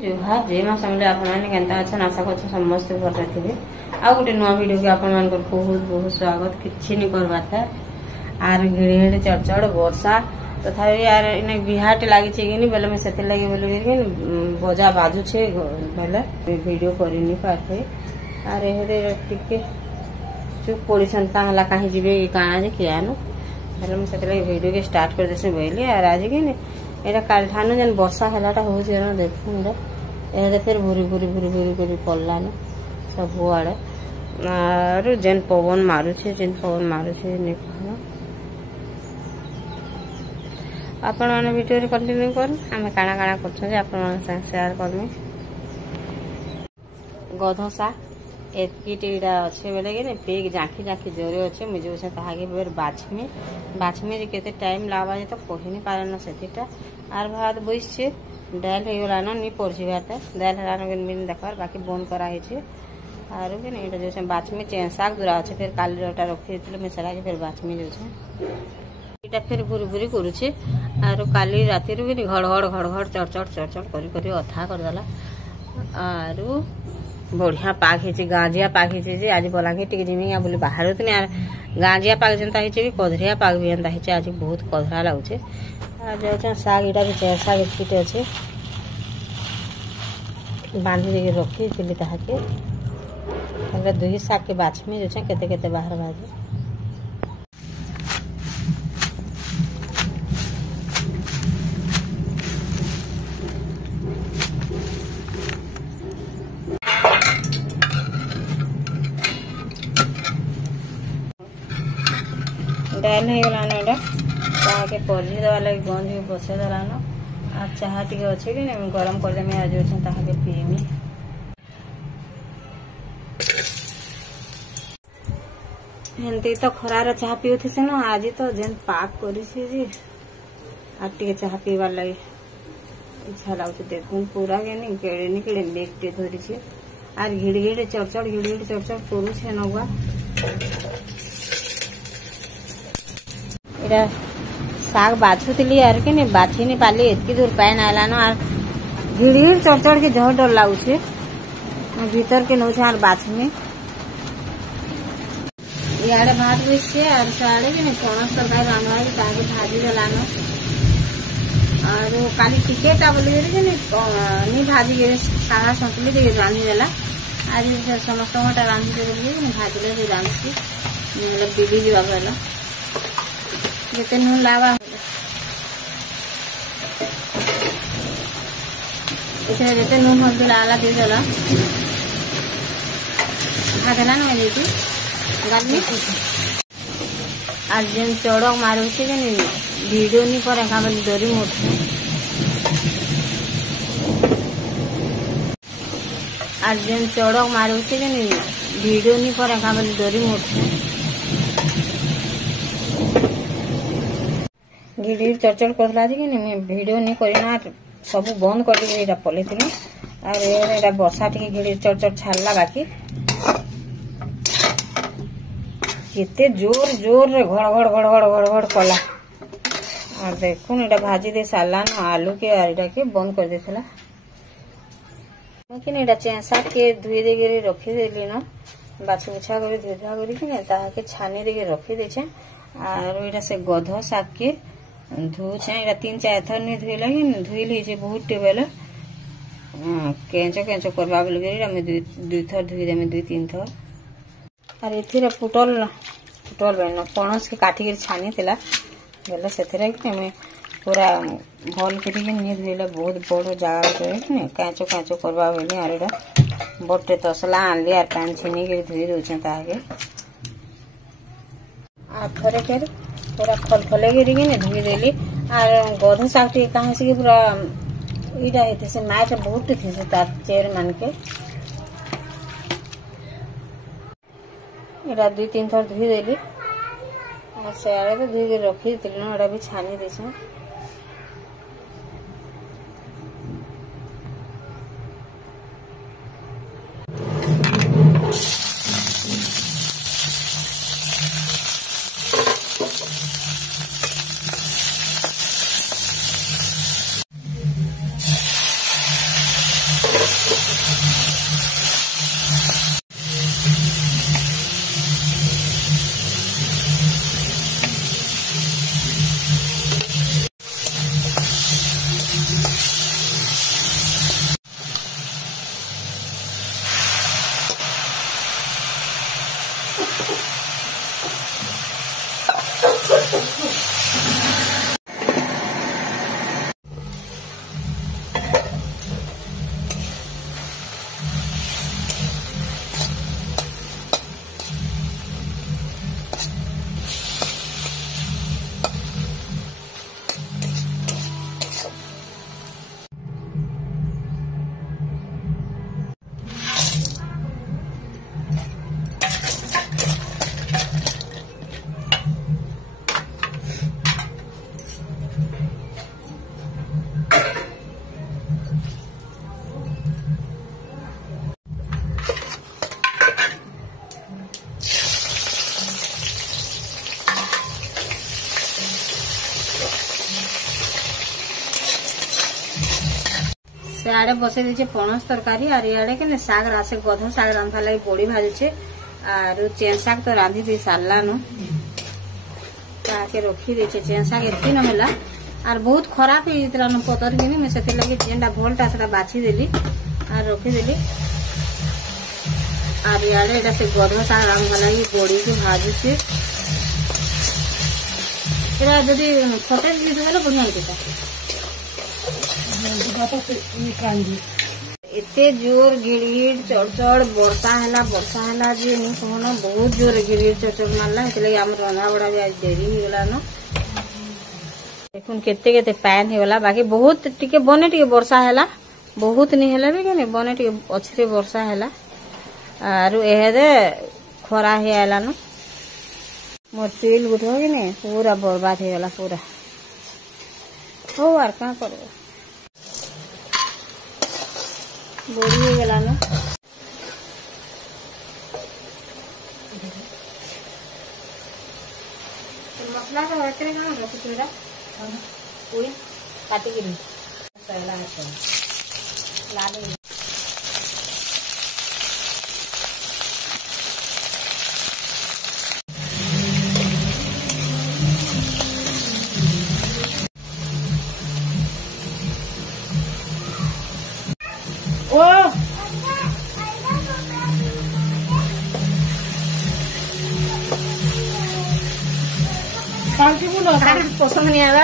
जुहार जय माँ समझे आपने अच्छा आशा कर समस्त भर थे आ गोटे नुआ वीडियो के आपण मान बहुत बहुत स्वागत किसी नहीं करवा था आर घिड़ी चढ़चड़ वर्षा तथापि यार इन बिहाटे लगी कि बेले मुझे से लगे बोले बजा बाजुचे बेले वीडियो कर नहीं पारे आर टे चुप पड़ीसन कहाँ कहीं जी काना जे किया नु बेले मुझे वीडियो के स्टार्ट कर देसे बोली आर आज कि एटा काल ठानु जेन वर्षा हलाटा हो देखूँ ये फिर भूरी भूरी भूरी भूरी भूरी पड़लान सब आड़े आर जेन पवन मारुछे जेन पवन मारुछे नहीं कहना आपण मैंने वीडियो कंटिन्यू कर आम काଣା काଣା कर शेयर करमी गधसा एतकीटा अच्छे बेले कि पेग झाँकी झाँकी जोरे अच्छे मुझे उसे ताकि बेर बाछमी केते टाइम लावा तो कही नहीं पारे ना सेटा आर भात बसছে डाल हो गलान नहीं पड़े भात डाल है देखार बाकी बंद कराई आर कि नहीं जो बाछमी शाग दूरा अच्छे फिर कालीटा रखी मैं सेटा फिर बाछमी जो फिर भूरी भूरी करुचे आर काली राति भी घड़घड़ घड़घड़ चढ़चड़ चढ़चड़ कर अथा करदेला आर बढ़िया पाग है गाँजिया पाग है आज बलांगी टे जिमी बोली बाहर आर गाँजिया पाग जेनता है कधरिया पाग भी एंता है आज बहुत कधरा लगुचे जो शाग यहाँ भी शाग एतकीटे अच्छे बांधी दे रखी थी ताके दुही शाग के बाछमी जो केते केते बाहर भाजे डाल हो गलान एटा ताके परी देवा लगे गंज भी बसई देलान आ चाह टे अच्छे कि गरम करदेमी आज ताके पीमी एमती तो खरार चाह पीऊे से ना आज तो जेन पाक कर चाह पीवार लगे इच्छा लगुच देखूँ पूरा के केड़े केड़े बेगटे धरी आर घिड़ घिड़ चढ़चड़ घिड़ घिड़ चढ़चड़ करुचे नगुआ इरा साग बाछुली आर के बाछी नहीं पाली एतकी दूर पैन आलान आर घिड़ चढ़चड़ के जह डर लगुचे भीतर के नौ आर बाछमी इे भात बसছে और साड़े के पणस तरकारी रांधा भाजी देलान और काली टिकेटा बोली नहीं भाजी साहा सतुली दे रांधी देला आज समस्त रांधी बोली भाजले रांधि बिली जावा गला जिते नून लावा इसे जिते नून हल्दी लाला दे देला भागला ना देखी गाली आज जेन चौड़क मारुचे वीडियो नहीं पर बोली डरी मोटे आज जेन चौड़क मारुचे वीडियो नहीं पर बोली डरी मोटे घिड़ी चढ़चड़ करला कि वीडियो नहीं करना सब बंद कर पलि और बर्षा टे घिड़ी चढ़चड़ छाड़ला बाकी केते जोर जोर रे घड़घड़ घड़घड़ घड़घड़ कला और देखुन एटा भाजी दे सारला न आलू के आर के बंद कर देथला कि एटा चेंसा के धुई दे रखी देली न बाछी बुछा कर धुधा कर छानी दे रखी देछे और एटा से गध शाग के धुचे यहाँ 3-4 थर नहीं धुला कि धुई लीजिए बहुत टेबल केंचो केंचो करवा बोल दुई थर धुईदेमी 2-3 थर और ये पुटल बन पणस के काटिक छानी बोले से पूरा भल कर धुले बहुत बड़ जगह कैचो कैचो करवा बोली और बटे तसला आनली आर पान छीनी धुई दौचे ताके आठरे के पूरा खलखले गिरी धुई देली और गध शाग टे कहाँ से पूरा इटा होते से माइट बहुत थी तार चेर मान के इटा 2-3 थर धुई देली और सियाड़े तो धुई रखी ना भी छानी देछे आड़े बसई दीचे पणस तरकारी और इे के शाग रासे गध शाग रांधा लगी बड़ी भाजुचे और चेन शाग तो रांधि दे सारा नु ताके रखी देचे। चेन शाग एति न होला और बहुत खराब होता नु पतर कि मैं से लगे जेनटा भलटा से बाछी देली और रखीदेली और इे से गध शाग रांधा लगी बड़ी को भाजुचे जदि खटे बोले बढ़िया एते जोर गिड़गिड़ चढ़चढ़ वर्षा है जे नहीं कहना बहुत जोर गिड़गिड़ चढ़चढ़ मारला आम रंधा बड़ा भी आज देरी होगला न देखुन केते केते पैन होगला बाकी बहुत टिके बने टिके वर्षा है बहुत नहीं है भी क्या बने टिके अच्छे वर्षा है आरु एहे खरा ही आला न मोर तिल गुठो कि नहीं पूरा बर्बाद होगला पूरा हो आर क्या कर बोरी हो गला न मसला का रखे कहाँ रखी तुरा पूरी काटी गिरी सैला लाल ओ पसंद नहीं आया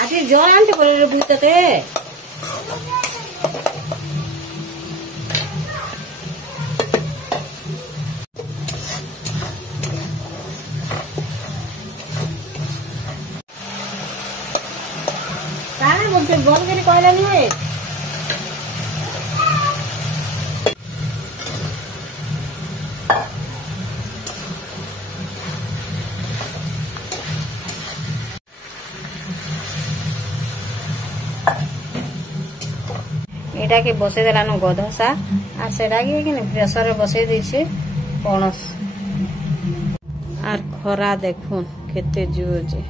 आधी जल आनते बोले भूतते काहे बोलते बंद करी कहला नहीं एटा के बसई देलानु गधसा आ सेटा के प्रेसर बसई देछे पणस आर खरा देखुन केते जोर जे